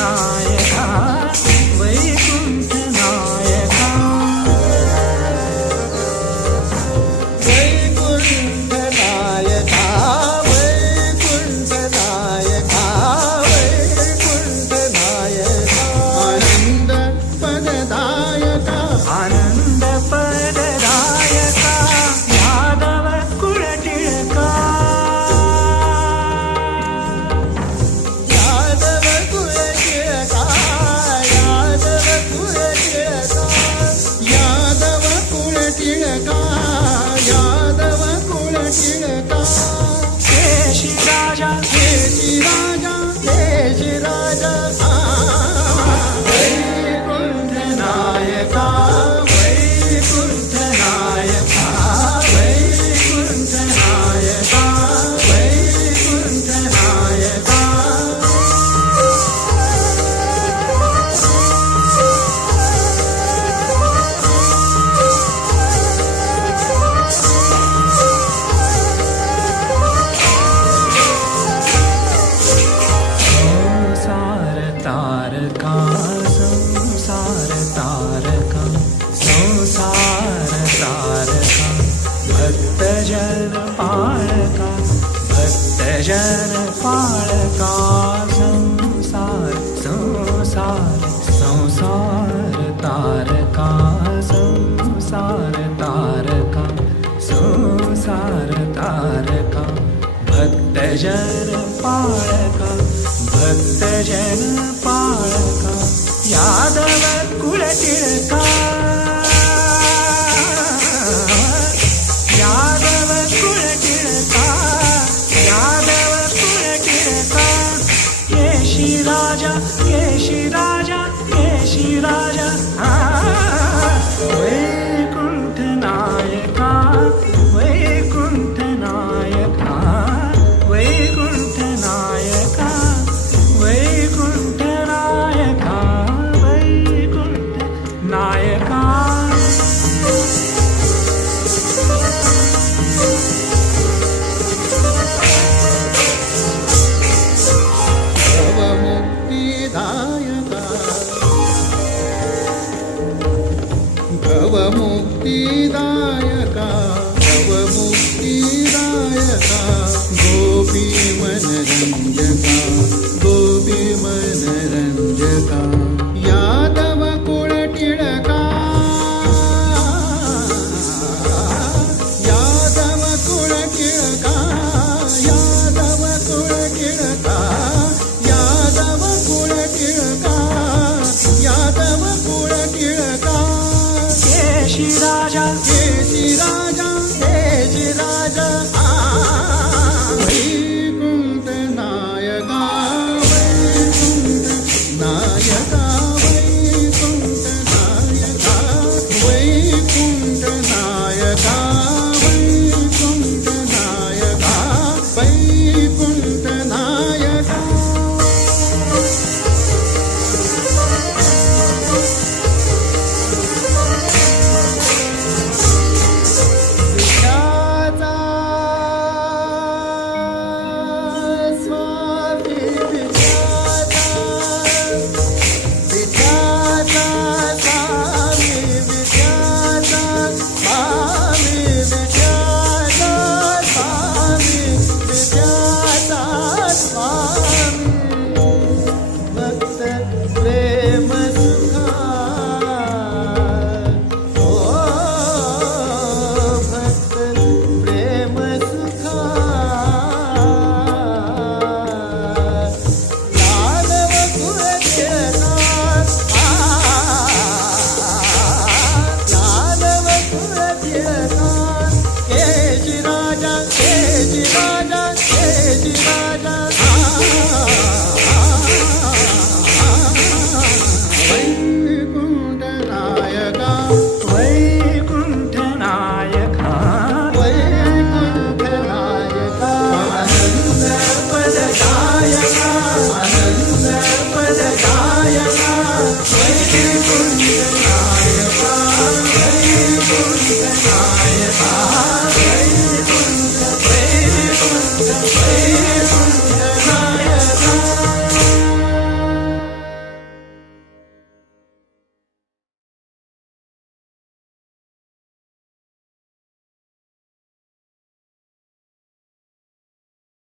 நாய Yes. भक्तजन पाळका भक्तजन पाळका, यादव कुलटिळका यादव कुलटिळका यादव कुलटिळका केशी राजा केशी राजा केशी राजा ಮುಕ್ತಿದಾಯಕ ತವ ಮುಕ್ತಿದಾಯಕ ಗೋಪೀ ಮನರಂಜಕ la